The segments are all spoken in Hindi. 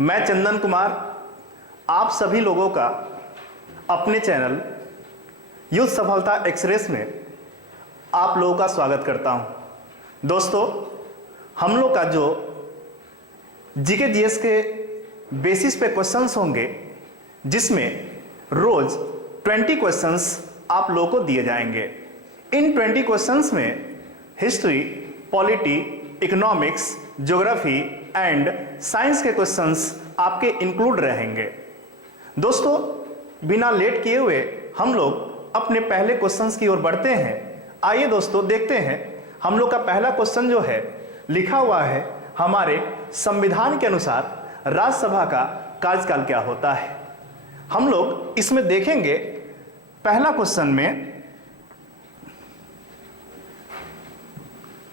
मैं चंदन कुमार आप सभी लोगों का अपने चैनल युद्ध सफलता एक्सप्रेस में आप लोगों का स्वागत करता हूं। दोस्तों, हम लोग का जो जीके जीएस के बेसिस पे क्वेश्चंस होंगे, जिसमें रोज 20 क्वेश्चंस आप लोगों को दिए जाएंगे। इन 20 क्वेश्चंस में history, polity, economics, geography and science के क्वेश्चंस आपके इंक्लूड रहेंगे। दोस्तों, बिना लेट किए हुए हम लोग अपने पहले क्वेश्चंस की ओर बढ़ते हैं। आइए दोस्तों, देखते हैं हम लोग का पहला क्वेश्चन जो है लिखा हुआ है, हमारे संविधान के अनुसार राज्यसभा का कार्यकाल क्या होता है। हम लोग इसमें देखेंगे पहला क्वेश्चन में।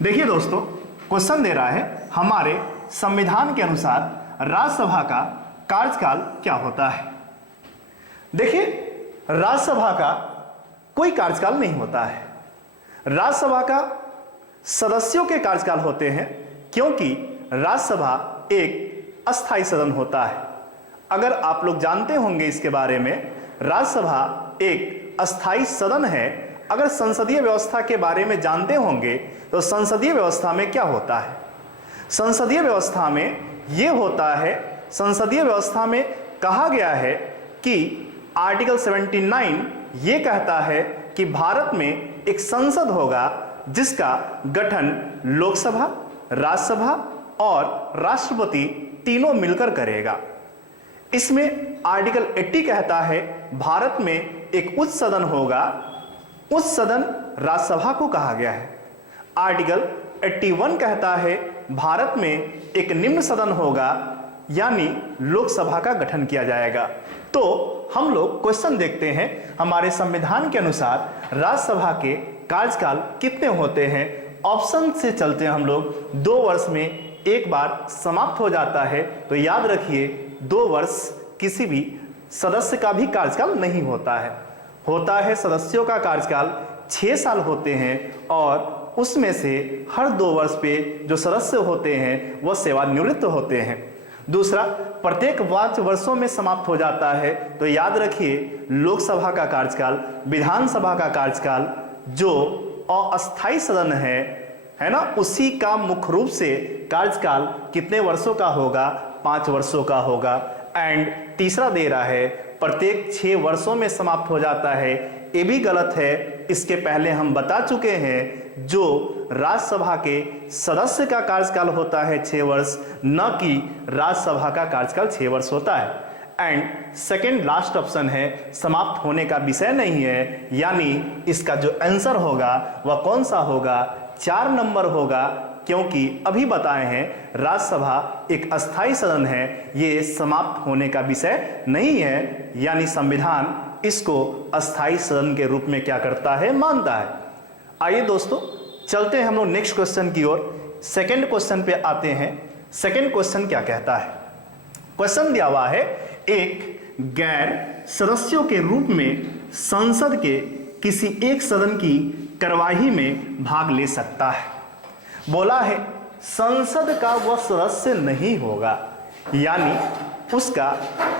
देखिए दोस्तों, क्वेश्चन दे रहा है हमारे संविधान के अनुसार राज्यसभा का कार्यकाल क्या होता है। देखिए, राज्यसभा का कोई कार्यकाल नहीं होता है। राज्यसभा का सदस्यों के कार्यकाल होते हैं, क्योंकि राज्यसभा एक अस्थायी सदन होता है। अगर आप लोग जानते होंगे इसके बारे में, राज्यसभा एक अस्थायी सदन है। अगर संसदीय व्यवस्था के बारे में जानते होंगे तो संसदीय व्यवस्था में क्या होता है। संसदीय व्यवस्था में यह होता है, संसदीय व्यवस्था में कहा गया है कि आर्टिकल 79 ये कहता है कि भारत में एक संसद होगा जिसका गठन लोकसभा, राज्यसभा और राष्ट्रपति तीनों मिलकर करेगा। इसमें आर्टिकल 80 कहता है भारत में एक उच्च सदन होगा, उच्च सदन राज्यसभा को कहा गया है। आर्टिकल 81 कहता है भारत में एक निम्न सदन होगा, यानी लोकसभा का गठन किया जाएगा। तो हम लोग क्वेश्चन देखते हैं, हमारे संविधान के अनुसार राज्यसभा के कार्यकाल कितने होते हैं। ऑप्शन से चलते हैं हम लोग। 2 वर्ष में एक बार समाप्त हो जाता है, तो याद रखिए 2 वर्ष किसी भी सदस्य का भी कार्यकाल नहीं होता है सदस्यों का कार्यकाल 6 साल होते हैं, और उसमें से हर 2 वर्ष पे जो सदस्य होते हैं वह सेवानिवृत्त होते हैं। दूसरा, प्रत्येक 5 वर्षों में समाप्त हो जाता है, तो याद रखिए लोकसभा का कार्यकाल, विधानसभा का कार्यकाल जो अस्थायी सदन है ना, उसी का मुख्य रूप से कार्यकाल कितने वर्षों का होगा, 5 वर्षों का होगा। एंड तीसरा दे रहा है प्रत्येक 6 वर्षों में समाप्त हो जाता है। ये भी गलत है, इसके पहले हम बता चुके हैं। जो राज्यसभा के सदस्य का कार्यकाल होता है 6 वर्ष, न कि राज्यसभा का कार्यकाल 6 वर्ष होता है। एंड सेकेंड लास्ट ऑप्शन है समाप्त होने का विषय नहीं है, यानी इसका जो आंसर होगा वह कौन सा होगा, 4 नंबर होगा, क्योंकि अभी बताए हैं राज्यसभा एक अस्थायी सदन है, ये समाप्त होने का विषय नहीं है, यानी संविधान इसको अस्थायी सदन के रूप में क्या करता है, मानता है। आइए दोस्तों, चलते हैं हम लोग नेक्स्ट क्वेश्चन की ओर। सेकंड क्वेश्चन पे आते हैं। सेकंड क्वेश्चन क्या कहता है। क्वेश्चन दिया हुआ है, एक गैर सदस्यों के रूप में संसद के किसी एक सदन की कार्यवाही में भाग ले सकता है। बोला है संसद का वह सदस्य नहीं होगा, यानी उसका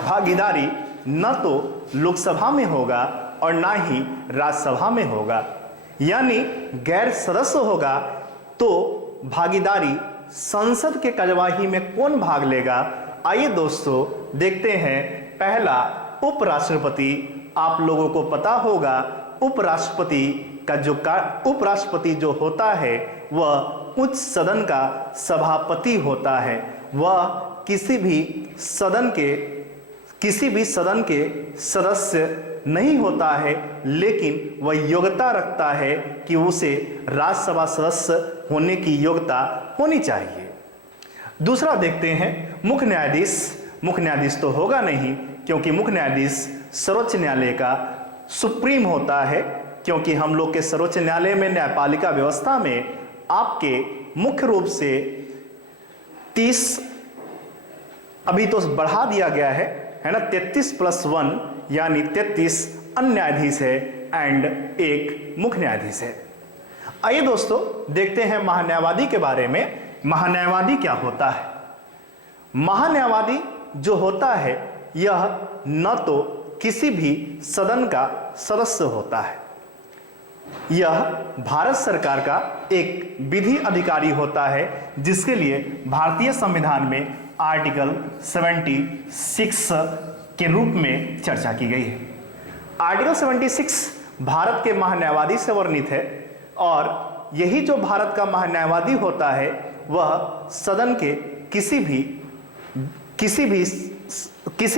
भागीदारी न तो लोकसभा में होगा और ना ही राज्यसभा में होगा, यानी गैर सदस्य होगा। तो भागीदारी संसद के कार्यवाही में कौन भाग लेगा। आइए दोस्तों देखते हैं। पहला, उपराष्ट्रपति। आप लोगों को पता होगा उपराष्ट्रपति जो होता है वह उच्च सदन का सभापति होता है। वह किसी भी सदन के सदस्य नहीं होता है, लेकिन वह योग्यता रखता है कि उसे राज्यसभा सदस्य होने की योग्यता होनी चाहिए। दूसरा देखते हैं, मुख्य न्यायाधीश। मुख्य न्यायाधीश तो होगा नहीं, क्योंकि मुख्य न्यायाधीश सर्वोच्च न्यायालय का सुप्रीम होता है, क्योंकि हम लोग के सर्वोच्च न्यायालय में न्यायपालिका व्यवस्था में आपके मुख्य रूप से 30 अभी तो बढ़ा दिया गया है ना, 33+1 यानी 33 अन्य न्यायाधीश है एंड एक मुख्य न्यायाधीश है। आइए दोस्तों देखते हैं महान्यायवादी के बारे में। महान्यायवादी क्या होता है। महान्यायवादी जो होता है यह न तो किसी भी सदन का सदस्य होता है, यह भारत सरकार का एक विधि अधिकारी होता है, जिसके लिए भारतीय संविधान में आर्टिकल 76 के रूप में चर्चा की गई है। आर्टिकल 76 भारत के महान्यायवादी से वर्णित है और यही जो भारत का महान्यायवादी होता है वह सदन के किसी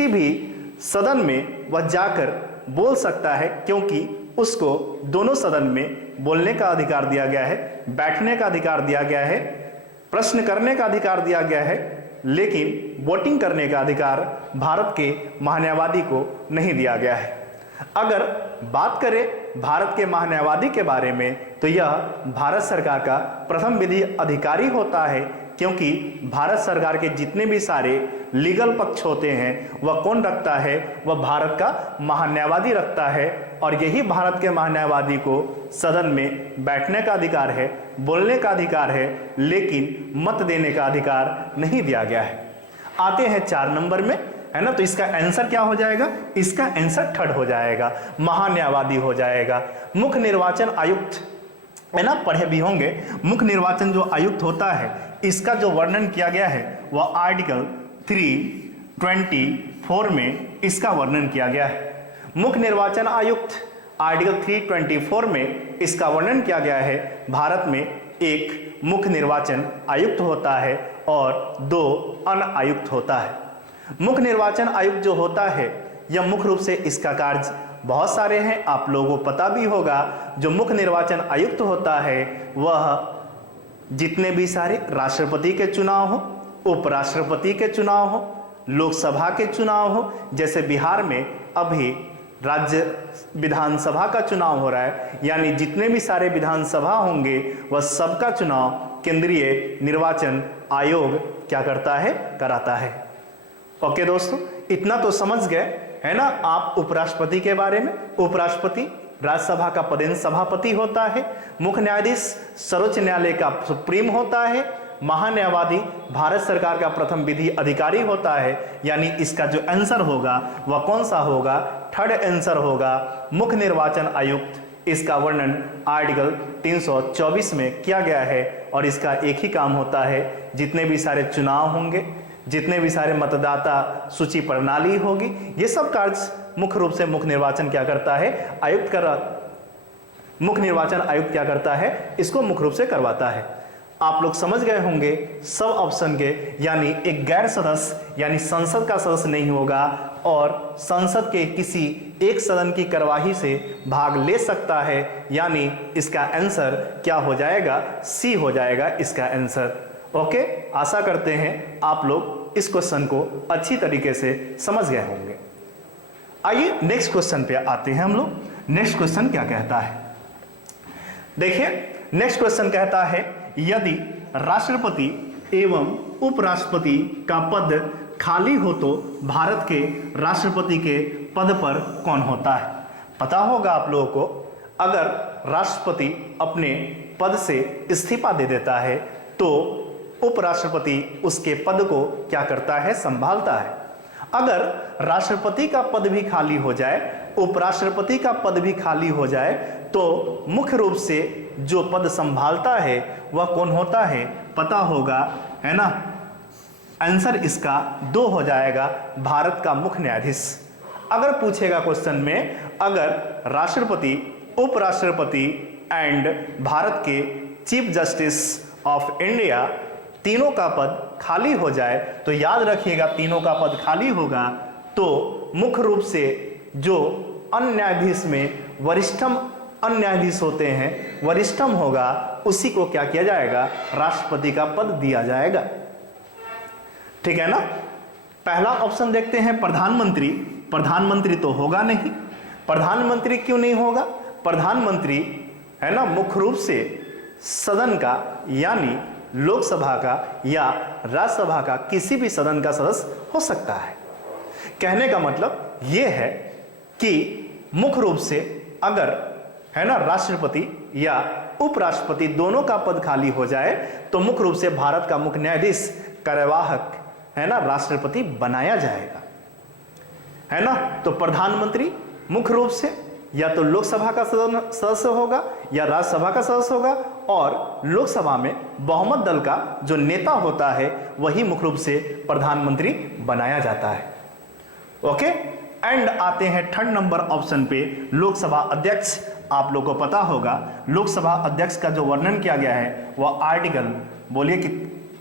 भी सदन में वह जाकर बोल सकता है, क्योंकि उसको दोनों सदन में बोलने का अधिकार दिया गया है, बैठने का अधिकार दिया गया है, प्रश्न करने का अधिकार दिया गया है, लेकिन वोटिंग करने का अधिकार भारत के महान्यायवादी को नहीं दिया गया है। अगर बात करें भारत के महान्यायवादी के बारे में तो यह भारत सरकार का प्रथम विधि अधिकारी होता है, क्योंकि भारत सरकार के जितने भी सारे लीगल पक्ष होते हैं वह कौन रखता है, वह भारत का महान्यायवादी रखता है। और यही भारत के महान्यायवादी को सदन में बैठने का अधिकार है, बोलने का अधिकार है, लेकिन मत देने का अधिकार नहीं दिया गया है। आते हैं 4 नंबर में, है ना, तो इसका आंसर क्या हो जाएगा? इसका आंसर थर्ड हो जाएगा, महान्यायवादी हो जाएगा। मुख्य निर्वाचन आयुक्त, है ना, पढ़े भी होंगे। मुख्य निर्वाचन जो आयुक्त होता है इसका जो वर्णन किया गया है वह आर्टिकल 324 में इसका वर्णन किया गया है। मुख्य निर्वाचन आयुक्त आर्टिकल 324 में इसका वर्णन किया गया है। भारत में एक मुख्य निर्वाचन आयुक्त होता है और 2 अन्य आयुक्त होता है। मुख्य निर्वाचन आयुक्त जो होता है यह मुख्य रूप से इसका कार्य बहुत सारे हैं, आप लोगों को पता भी होगा। जो मुख्य निर्वाचन आयुक्त होता है वह जितने भी सारे राष्ट्रपति के चुनाव हो, उपराष्ट्रपति के चुनाव हो, लोकसभा के चुनाव हो, जैसे बिहार में अभी राज्य विधानसभा का चुनाव हो रहा है, यानी जितने भी सारे विधानसभा होंगे वह सबका चुनाव केंद्रीय निर्वाचन आयोग क्या करता है? कराता है। ओके दोस्तों, इतना तो समझ गए, है ना। आप उपराष्ट्रपति के बारे में, उपराष्ट्रपति राज्यसभा का पदेन सभापति होता है, मुख्य न्यायाधीश सर्वोच्च न्यायालय का सुप्रीम होता है, महान्यायवादी भारत सरकार का प्रथम विधि अधिकारी होता है, यानी इसका जो आंसर होगा वह कौन सा होगा? थर्ड आंसर होगा, मुख्य निर्वाचन आयुक्त। इसका वर्णन आर्टिकल 324 में किया गया है और इसका एक ही काम होता है, जितने भी सारे चुनाव होंगे, जितने भी सारे मतदाता सूची प्रणाली होगी, ये सब कार्य मुख्य रूप से मुख्य निर्वाचन क्या करता है? मुख्य निर्वाचन आयुक्त क्या करता है? इसको मुख्य रूप से करवाता है। आप लोग समझ गए होंगे सब ऑप्शन के, यानी एक गैर सदस्य यानी संसद का सदस्य नहीं होगा और संसद के किसी एक सदन की कार्यवाही से भाग ले सकता है, यानी इसका आंसर क्या हो जाएगा? सी हो जाएगा इसका आंसर। ओके, आशा करते हैं आप लोग इस क्वेश्चन को अच्छी तरीके से समझ गए होंगे। आइए नेक्स्ट क्वेश्चन पे आते हैं हम लोग। नेक्स्ट क्वेश्चन क्या कहता है? देखिए, नेक्स्ट क्वेश्चन कहता है यदि राष्ट्रपति एवं उपराष्ट्रपति का पद खाली हो तो भारत के राष्ट्रपति के पद पर कौन होता है? पता होगा आप लोगों को, अगर राष्ट्रपति अपने पद से इस्तीफा दे देता है तो उपराष्ट्रपति उसके पद को क्या करता है? संभालता है। अगर राष्ट्रपति का पद भी खाली हो जाए, उपराष्ट्रपति का पद भी खाली हो जाए, तो मुख्य रूप से जो पद संभालता है वह कौन होता है? पता होगा, है ना। आंसर इसका 2 हो जाएगा, भारत का मुख्य न्यायाधीश। अगर पूछेगा क्वेश्चन में, अगर राष्ट्रपति, उपराष्ट्रपति एंड भारत के चीफ जस्टिस ऑफ इंडिया तीनों का पद खाली हो जाए, तो याद रखिएगा तीनों का पद खाली होगा तो मुख्य रूप से जो अन्य न्यायाधीश में वरिष्ठम अन्य न्यायाधीश होते हैं, वरिष्ठम होगा, उसी को क्या किया जाएगा? राष्ट्रपति का पद दिया जाएगा। ठीक है ना। पहला ऑप्शन देखते हैं, प्रधानमंत्री। प्रधानमंत्री तो होगा नहीं। प्रधानमंत्री क्यों नहीं होगा? प्रधानमंत्री, है ना, मुख्य रूप से सदन का यानी लोकसभा का या राज्यसभा का किसी भी सदन का सदस्य हो सकता है। कहने का मतलब यह है कि मुख्य रूप से अगर, है ना, राष्ट्रपति या उपराष्ट्रपति दोनों का पद खाली हो जाए तो मुख्य रूप से भारत का मुख्य न्यायाधीश कार्यवाहक, है ना राष्ट्रपति बनाया जाएगा, है ना। तो प्रधानमंत्री मुख्य रूप से या तो लोकसभा का सदस्य होगा या राज्यसभा का सदस्य होगा, और लोकसभा में बहुमत दल का जो नेता होता है वही मुख्य रूप से प्रधानमंत्री बनाया जाता है। ओके, एंड आते हैं थर्ड नंबर ऑप्शन पे, लोकसभा अध्यक्ष। आप लोगों को पता होगा लोकसभा अध्यक्ष का जो वर्णन किया गया है वह आर्टिकल, बोलिए कि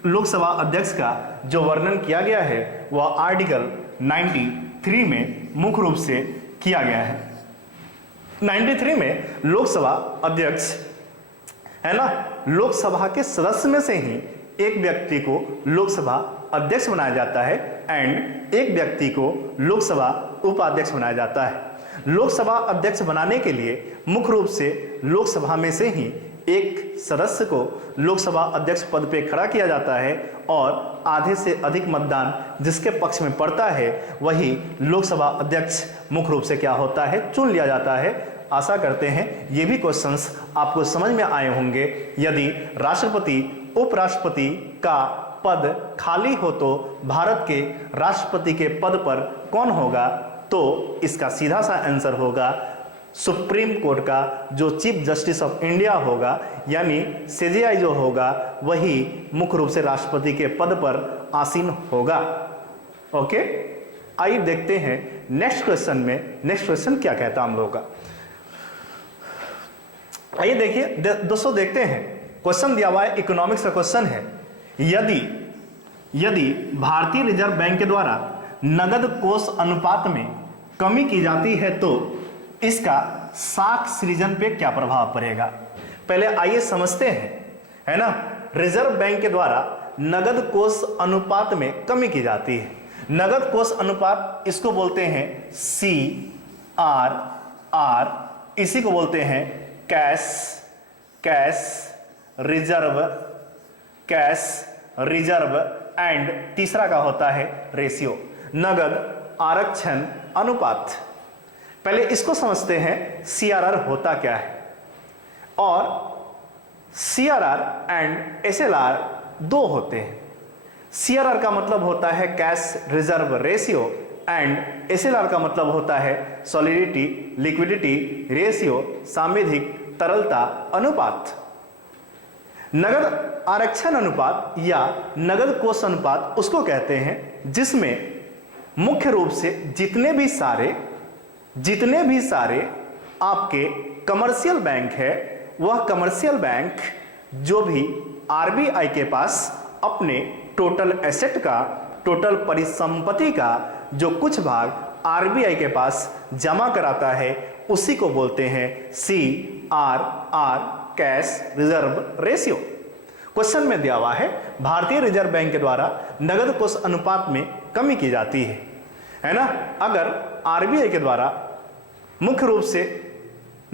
लोकसभा अध्यक्ष का जो वर्णन किया गया है वह आर्टिकल 93 में मुख्य रूप से किया गया है। 93 में लोकसभा अध्यक्ष, है ना, लोकसभा के सदस्य में से ही एक व्यक्ति को लोकसभा अध्यक्ष बनाया जाता है एंड एक व्यक्ति को लोकसभा उपाध्यक्ष बनाया जाता है। लोकसभा अध्यक्ष बनाने के लिए मुख्य रूप से लोकसभा में से ही एक सदस्य को लोकसभा अध्यक्ष पद पे खड़ा किया जाता है और आधे से अधिक मतदान जिसके पक्ष में पड़ता है वही लोकसभा अध्यक्ष मुख्य रूप से क्या होता है, चुन लिया जाता है। आशा करते हैं ये भी क्वेश्चंस आपको समझ में आए होंगे। यदि राष्ट्रपति उपराष्ट्रपति का पद खाली हो तो भारत के राष्ट्रपति के पद पर कौन होगा, तो इसका सीधा सा आंसर होगा सुप्रीम कोर्ट का जो चीफ जस्टिस ऑफ इंडिया होगा, यानी सीजेआई जो होगा वही मुख्य रूप से राष्ट्रपति के पद पर आसीन होगा। ओके, आइए देखते हैं नेक्स्ट क्वेश्चन में। नेक्स्ट क्वेश्चन क्या कहता है हम लोगों का, आइए देखिए दोस्तों, देखते हैं। क्वेश्चन दिया हुआ है, इकोनॉमिक्स का क्वेश्चन है। यदि भारतीय रिजर्व बैंक के द्वारा नगद कोष अनुपात में कमी की जाती है तो इसका साख सृजन पे क्या प्रभाव पड़ेगा। पहले आइए समझते हैं, है ना। रिजर्व बैंक के द्वारा नगद कोष अनुपात में कमी की जाती है। नगद कोष अनुपात इसको बोलते हैं CRR, इसी को बोलते हैं कैश रिजर्व एंड तीसरा का होता है रेशियो, नगद आरक्षण अनुपात। पहले इसको समझते हैं CRR होता क्या है, और CRR एंड SLR दो होते हैं। CRR का मतलब होता है cash reserve ratio and SLR का मतलब होता है सॉलिडिटी लिक्विडिटी रेशियो, सांविधिक तरलता अनुपात। नगद आरक्षण अनुपात या नगद कोष अनुपात उसको कहते हैं जिसमें मुख्य रूप से जितने भी सारे आपके कमर्शियल बैंक है, वह कमर्शियल बैंक जो भी RBI के पास अपने टोटल एसेट का, टोटल परिसंपत्ति का जो कुछ भाग RBI के पास जमा कराता है उसी को बोलते हैं CRR, cash reserve ratio. Question में दिया हुआ है भारतीय रिजर्व बैंक के द्वारा नगद कोष अनुपात में कमी की जाती है ना। अगर RBI के द्वारा मुख्य रूप से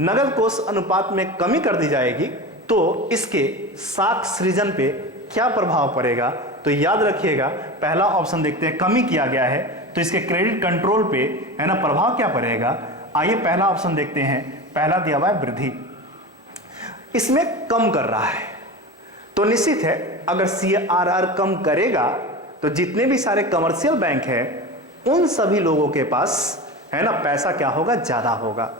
नगद कोष अनुपात में कमी कर दी जाएगी तो इसके साख सृजन पे क्या प्रभाव पड़ेगा। तो याद रखिएगा, पहला ऑप्शन देखते हैं, कमी किया गया है तो इसके क्रेडिट कंट्रोल पे, है ना, प्रभाव क्या पड़ेगा। आइए पहला ऑप्शन देखते हैं। पहला दिया हुआ है वृद्धि, इसमें कम कर रहा है तो निश्चित है अगर CRR कम करेगा तो जितने भी सारे कमर्शियल बैंक हैं उन सभी लोगों के पास, है ना, पैसा क्या होगा, ज्यादा होगा,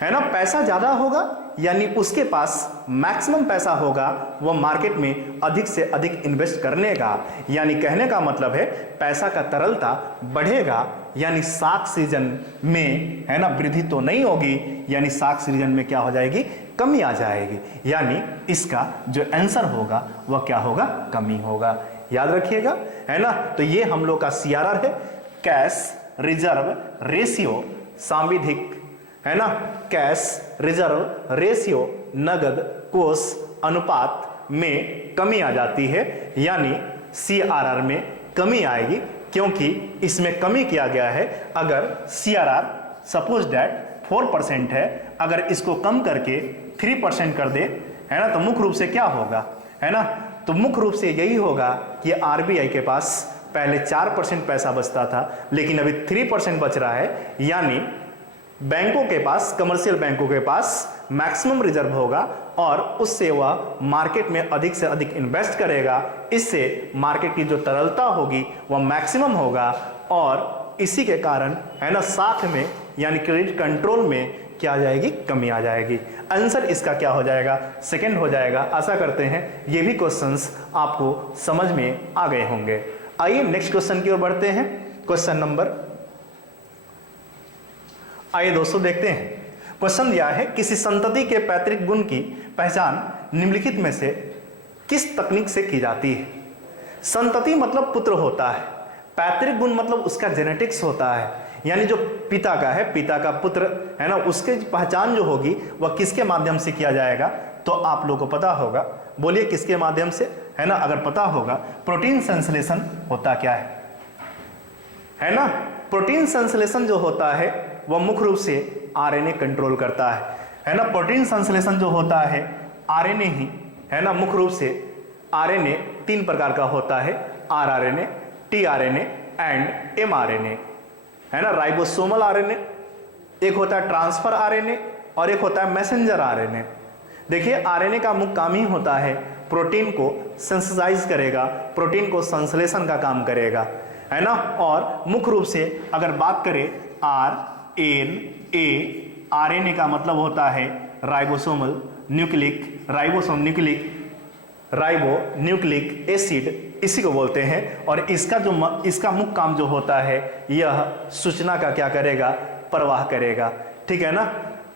है ना। पैसा ज्यादा होगा यानी उसके पास मैक्सिमम पैसा होगा वो मार्केट में अधिक से अधिक इन्वेस्ट करने का, यानी कहने का मतलब है पैसा का तरलता बढ़ेगा, यानी साख सृजन में, है ना, वृद्धि तो नहीं होगी, यानी साख सृजन में क्या हो जाएगी, कमी आ जाएगी, यानी इसका जो आंसर होगा वह क्या होगा, कमी होगा। याद रखिएगा, है ना। तो ये हम लोग का CRR है, कैश रिजर्व रेशियो सांविधिक, है ना, कैश रिजर्व रेशियो नगद कोष अनुपात में कमी आ जाती है, यानी CRR में कमी आएगी क्योंकि इसमें कमी किया गया है। अगर CRR सपोज दैट 4% है, अगर इसको कम करके 3% कर दे, है ना, तो मुख्य रूप से क्या होगा, है ना, तो मुख्य रूप से यही होगा कि RBI के पास पहले 4% पैसा बचता था लेकिन अभी 3% बच रहा है, यानी बैंकों के पास, कमर्शियल बैंकों के पास मैक्सिमम रिजर्व होगा और उससे वह मार्केट में अधिक से अधिक इन्वेस्ट करेगा। इससे मार्केट की जो तरलता होगी वह मैक्सिमम होगा और इसी के कारण है ना साथ में यानी क्रेडिट कंट्रोल में क्या आ जाएगी, कमी आ जाएगी। आंसर इसका क्या हो जाएगा, सेकंड हो जाएगा। आशा करते हैं ये भी क्वेश्चंस आपको समझ में आ गए होंगे। आइए नेक्स्ट क्वेश्चन की ओर बढ़ते हैं। क्वेश्चन नंबर, आइए दोस्तों देखते हैं। क्वेश्चन दिया है किसी संतति के पैतृक गुण की पहचान निम्नलिखित में से किस तकनीक से की जाती है। संतति मतलब पुत्र होता है, पैतृक गुण मतलब उसका जेनेटिक्स होता है, यानी जो पिता का है, पिता का पुत्र है ना, उसके पहचान जो होगी वह किसके माध्यम से किया जाएगा। तो आप लोगों को पता होगा, बोलिए किसके माध्यम से, है ना। अगर पता होगा प्रोटीन संश्लेषण होता क्या है ना। प्रोटीन संश्लेषण जो होता है वह मुख्य रूप से आरएनए कंट्रोल करता है ना। प्रोटीन संश्लेषण जो होता है आरएनए ही है ना, मुख्य रूप से आरएनए 3 प्रकार का होता है, आरआरएनए, टीआरएनए एंड एमआरएनए, है ना। राइबोसोमल आरएनए, एक होता है ट्रांसफर आरएनए और एक होता है मैसेंजर आरएनए। देखिए आरएनए का मुख्य काम ही होता है प्रोटीन को सिंथेसाइज करेगा, प्रोटीन को संश्लेषण का काम करेगा, है ना। और मुख्य रूप से अगर बात करें आरएनए, आरएनए का मतलब होता है ribosomal nucleic, ribosome nucleic, ribo nucleic acid, इसी को बोलते हैं। और इसका मुख्य काम जो होता है यह सूचना का क्या करेगा, प्रवाह करेगा, ठीक है ना।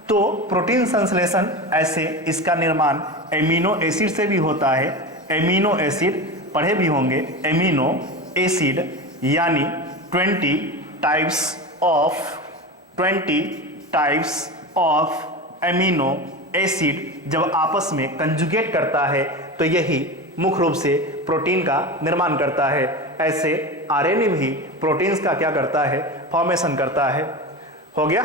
तो प्रोटीन संश्लेषण ऐसे इसका निर्माण एमिनो एसिड से भी होता है। एमिनो एसिड पढ़े भी होंगे, एमिनो एसिड यानी 20 टाइप्स ऑफ एमिनो एसिड जब आपस में कंजुगेट करता है तो यही मुख्य रूप से प्रोटीन का निर्माण करता है। ऐसे आरएनए भी प्रोटीन्स का क्या करता है, फॉर्मेशन करता है। हो गया।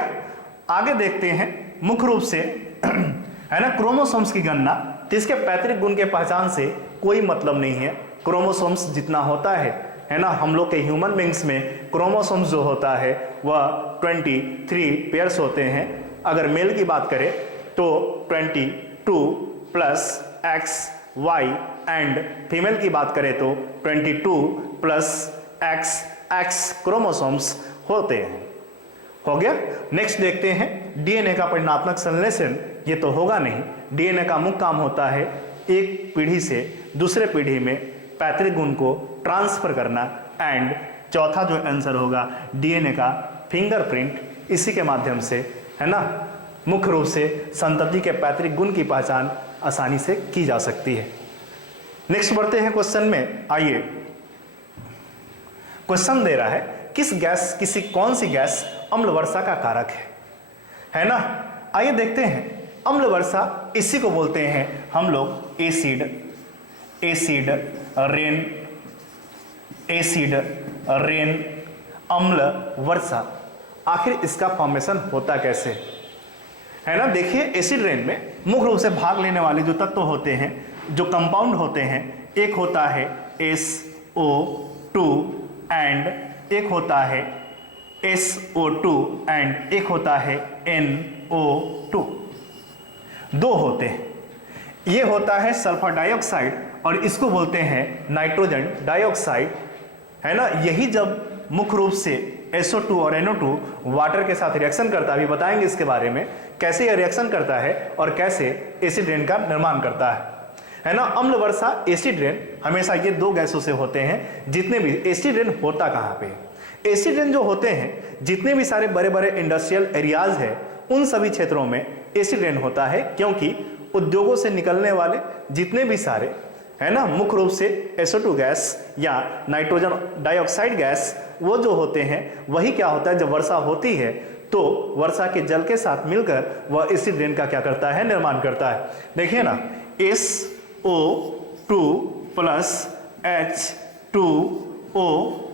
आगे देखते हैं मुख्य रूप से है ना क्रोमोसोम्स की गणना, तो इसके पैतृक गुण के पहचान से कोई मतलब नहीं है। क्रोमोसोम्स जितना होता है ना, हम लोग के ह्यूमन बींग्स में क्रोमोसोम्स जो होता है वह 23 पेयर्स होते हैं। अगर मेल की बात करें तो 22 plus X Y and female की बात करें तो 22 प्लस एक्स एक्स क्रोमोसोम्स होते हैं। हो गया। नेक्स्ट देखते हैं डीएनए का परिणात्मक संश्लेषण, ये तो होगा नहीं। डीएनए का मुख्य काम होता है एक पीढ़ी से दूसरे पीढ़ी में पैतृक गुण को ट्रांसफर करना। एंड चौथा जो आंसर होगा डीएनए का फिंगरप्रिंट, इसी के माध्यम से है ना मुख्य रूप से संतति के पैतृक गुण की पहचान आसानी से की जा सकती है। नेक्स्ट बढ़ते हैं क्वेश्चन में। आइए क्वेश्चन दे रहा है किसी कौन सी गैस अम्ल वर्षा का कारक है ना। आइए देखते हैं। अम्ल वर्षा इसी को बोलते हैं हम लोग एसिड रेन अम्ल वर्षा। आखिर इसका फॉर्मेशन होता कैसे है ना। देखिए एसिड रेन में मुख्य रूप से भाग लेने वाले जो तत्व होते हैं, जो कंपाउंड होते हैं, एक होता है SO2 एंड एक होता है SO2 एंड एक होता है NO2। दो होते हैं। ये होता है सल्फर डाइऑक्साइड और इसको बोलते हैं नाइट्रोजन डाइऑक्साइड, है ना। यही जब मुख्य रूप से SO2 और NO2 वाटर के साथ रिएक्शन करता है, अभी बताएंगे इसके बारे में कैसे यह रिएक्शन करता है और कैसे एसिड रेन का निर्माण करता है ना। अम्ल वर्षा एसिड रेन हमेशा ये दो गैसों से होते हैं। जितने भी एसिड रेन होता कहाँ पे, एसिड रेन जो होते हैं जितने भी सारे बड़े बड़े इंडस्ट्रियल एरियाज है उन सभी क्षेत्रों में एसिड रेन होता है, क्योंकि उद्योगों से निकलने वाले जितने भी सारे है ना मुख्य रूप से SO2 गैस या नाइट्रोजन डाइऑक्साइड गैस वो जो होते हैं, वही क्या होता है जब वर्षा होती है तो वर्षा के जल के साथ मिलकर वह एसिड रेन का क्या करता है, निर्माण करता है। देखिए ना SO2 प्लस H2O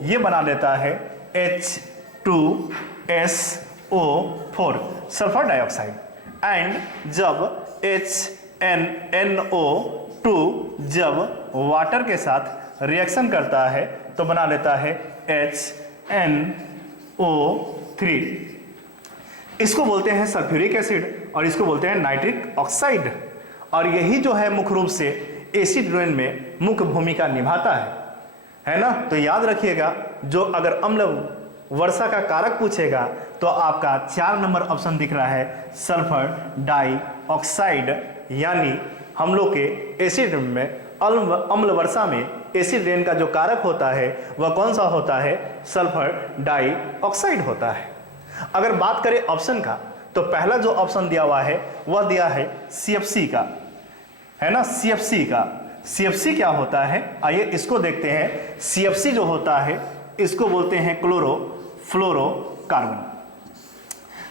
ये बना देता है H2SO4 सल्फर डाइऑक्साइड। एंड जब HNO2 जब वाटर के साथ रिएक्शन करता है तो बना लेता है HNO3। इसको बोलते हैं सल्फ्यूरिक एसिड और इसको बोलते हैं नाइट्रिक ऑक्साइड। और यही जो है मुख्य रूप से एसिड रेन में मुख्य भूमिका निभाता है ना। तो याद रखिएगा, जो अगर अम्ल वर्षा का कारक पूछेगा तो आपका 4 नंबर ऑप्शन दिख रहा है सल्फर डाइऑक्साइड, यानी हम लोग के एसिड रेन में अम्ल वर्षा में एसिड रेन का जो कारक होता है वह कौन सा होता है, सल्फर डाइऑक्साइड होता है। अगर बात करें ऑप्शन का, तो पहला जो ऑप्शन दिया हुआ है वह दिया है CFC का, है ना, CFC का। CFC क्या होता है, आइए इसको देखते हैं। CFC जो होता है इसको बोलते हैं क्लोरोफ्लोरोकार्बन।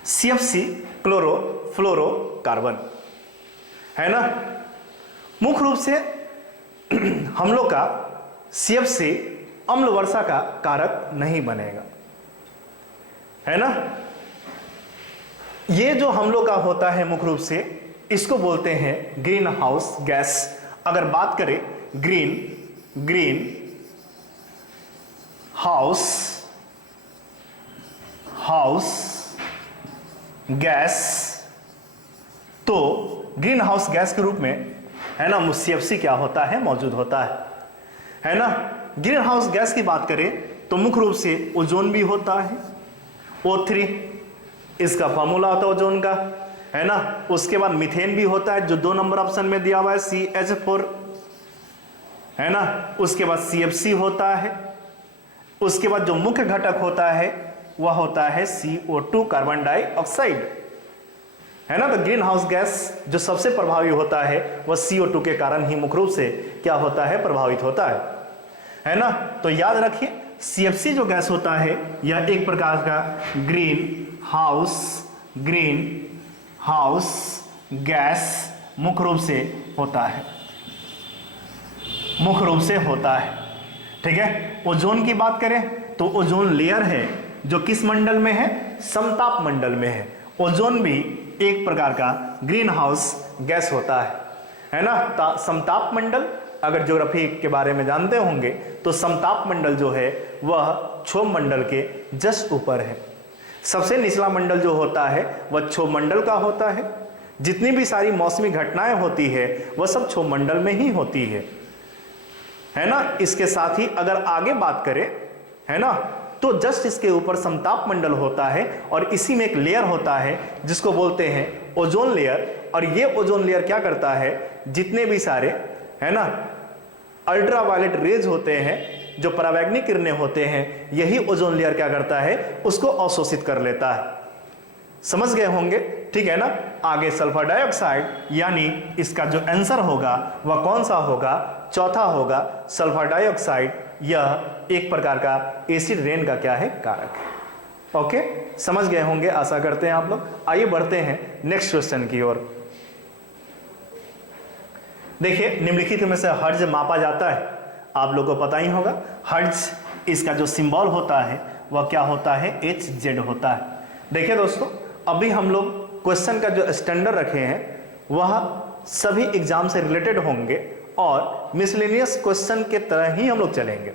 CFC क्लोरोफ्लोरोकार्बन, है ना। मुख्य रूप से हम लोग का CFC अम्ल वर्षा का कारक नहीं बनेगा, है ना। ये जो हम लोग का होता है मुख्य रूप से इसको बोलते हैं ग्रीन हाउस गैस। अगर बात करें ग्रीन हाउस गैस, तो ग्रीन हाउस गैस के रूप में, है ना, CFC क्या होता है, मौजूद होता है ना। ग्रीन हाउस गैस की बात करें तो मुख्य रूप से ओजोन भी होता है, O3 इसका फॉर्मूला होता है ओजोन का, है ना। उसके बाद मीथेन भी होता है जो 2 नंबर ऑप्शन में दिया हुआ है CH4, है ना। उसके बाद CFC होता है। उसके बाद जो मुख्य घटक होता है वह होता है CO2 कार्बन डाइऑक्साइड, है ना। तो ग्रीन हाउस गैस जो सबसे प्रभावी होता है वह CO2 के कारण ही मुख्य रूप से क्या होता है, प्रभावित होता है ना। तो याद रखिए CFC जो गैस होता है यह एक प्रकार का ग्रीन हाउस गैस मुख्य रूप से होता है, ठीक है। ओजोन की बात करें तो ओजोन लेयर है जो किस मंडल में है, समताप मंडल में है। ओजोन भी एक प्रकार का ग्रीन हाउस गैस होता है ना। समताप मंडल, अगर ज्योग्राफी के बारे में जानते होंगे तो समताप मंडल जो है वह क्षोभ मंडल के जस्ट ऊपर है। सबसे निचला मंडल जो होता है वह क्षोभ मंडल का होता है। जितनी भी सारी मौसमी घटनाएं होती है वह सब क्षोभ मंडल में ही होती है ना। इसके साथ ही अगर आगे बात करें, है ना, तो जस्ट इसके ऊपर समताप मंडल होता है और इसी में एक लेयर होता है जिसको बोलते हैं ओजोन लेयर। और ये ओजोन लेयर क्या करता है, जितने भी सारे, है ना, अल्ट्रावायलेट रेज होते हैं, जो परावैंगनिक किरणें होते हैं, यही ओजोन लेयर क्या करता है, उसको अवशोषित कर लेता है। समझ गए होंगे, ठीक है ना। आगे सल्फर डाइऑक्साइड, यानी इसका जो आंसर होगा वह कौन सा होगा, चौथा होगा सल्फर डाइऑक्साइड। यह एक प्रकार का एसिड रेन का क्या है, कारक है। ओके, समझ गए होंगे, आशा करते हैं आप लोग। आइए बढ़ते हैं नेक्स्ट क्वेश्चन की ओर। देखिए, निम्नलिखित में से हर्ज मापा जाता है, आप लोगों को पता ही होगा। हर्ज, इसका जो सिंबल होता है वह क्या होता है, HZ होता है। देखिए दोस्तों, अभी हम लोग क्वेश्चन का जो स्टैंडर्ड रखे हैं वह सभी एग्जाम से रिलेटेड होंगे और मिसलेनियस क्वेश्चन के तरह ही हम लोग चलेंगे,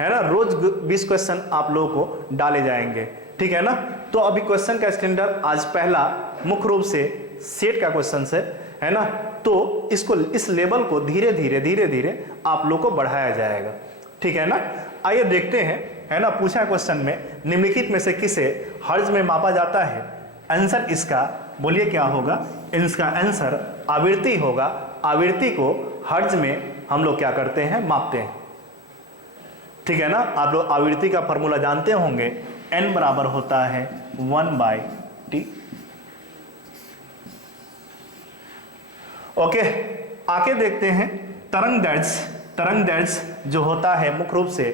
है ना। रोज 20 क्वेश्चन आप लोगों को डाले जाएंगे, ठीक है ना। तो अभी क्वेश्चन का स्टैंडर्ड आज पहला मुख्य रूप से सेट का क्वेश्चन है ना। तो इसको, इस लेवल को धीरे धीरे आप लोग को बढ़ाया जाएगा, ठीक है ना। आइए देखते हैं, है ना। पूछा क्वेश्चन में, निम्नलिखित में से किसे हर्ज में मापा जाता है। आंसर इसका बोलिए क्या होगा, इसका आंसर आवृत्ति होगा। आवृत्ति को हर्ज में हम लोग क्या करते हैं, मापते हैं, ठीक है ना। आप लोग आवृत्ति का फॉर्मूला जानते होंगे, n बराबर होता है 1/T। ओके, आके देखते हैं तरंग दैर्ध्य जो होता है मुख्य रूप से,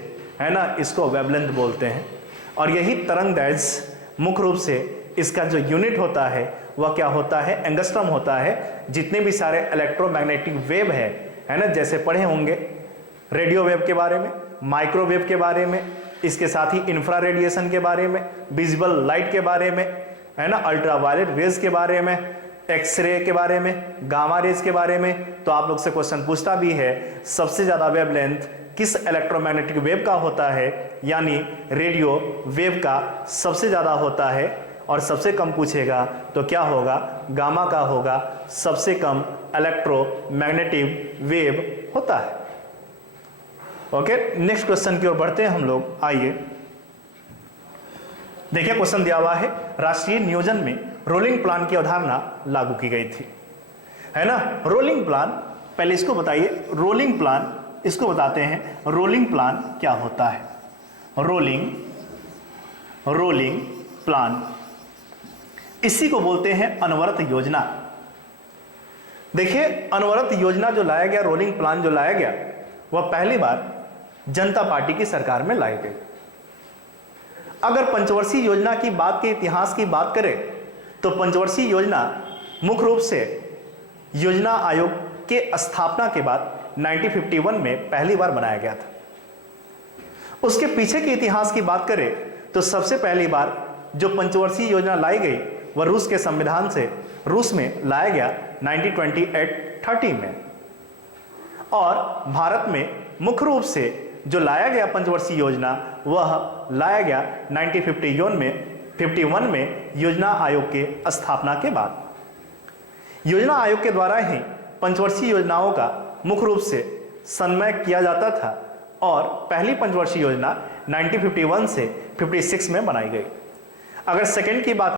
है ना, इसको वेवलेंथ बोलते हैं। और यही तरंग दैर्ध्य मुख्य रूप से इसका जो यूनिट होता है वह क्या होता है, एंगस्ट्रॉम होता है। जितने भी सारे इलेक्ट्रोमैग्नेटिक वेव है ना, जैसे पढ़े होंगे रेडियो वेव के बारे में, माइक्रोवेव के बारे में, इसके साथ ही इंफ्रा रेडिएशन के बारे में, विजिबल लाइट के बारे में, है ना, अल्ट्रावायलेट रेज के बारे में, एक्सरे के बारे में, गामा रेज के बारे में। तो आप लोग से क्वेश्चन पूछता भी है सबसे ज्यादा वेवलेंथ किस इलेक्ट्रोमैग्नेटिक वेव का होता है, यानी रेडियो वेव का सबसे ज्यादा होता है और सबसे कम पूछेगा तो क्या होगा, गामा का होगा, सबसे कम इलेक्ट्रोमैग्नेटिक वेव होता है। ओके, नेक्स्ट क्वेश्चन की ओर बढ़ते हैं हम लोग। आइए देखिए, क्वेश्चन दिया हुआ है, राष्ट्रीय नियोजन में रोलिंग प्लान की अवधारणा लागू की गई थी, है ना। रोलिंग प्लान, पहले इसको बताइए, रोलिंग प्लान, इसको बताते हैं रोलिंग प्लान क्या होता है। रोलिंग प्लान, इसी को बोलते हैं अनवरत योजना। देखिए, अनवरत योजना जो लाया गया, रोलिंग प्लान जो लाया गया, वह पहली बार जनता पार्टी की सरकार में लाई गई। अगर पंचवर्षीय योजना की बात के इतिहास की बात करें तो पंचवर्षीय योजना मुख्य रूप से योजना आयोग के स्थापना के बाद 1951 में पहली बार बनाया गया था। उसके पीछे के इतिहास की बात करें तो सबसे पहली बार जो पंचवर्षीय योजना लाई गई वह रूस के संविधान से रूस में लाया गया 1928-30 में, और भारत में मुख्य रूप से जो लाया गया पंचवर्षीय योजना वह लाया गया 1951 में योजना आयोग के स्थापना के बाद। योजना आयोग के द्वारा ही पंचवर्षीय योजनाओं का मुख्य रूप से समन्वय किया जाता था, और पहली पंचवर्षीय योजना 1951 से 56 में बनाई गई। अगर सेकंड की बात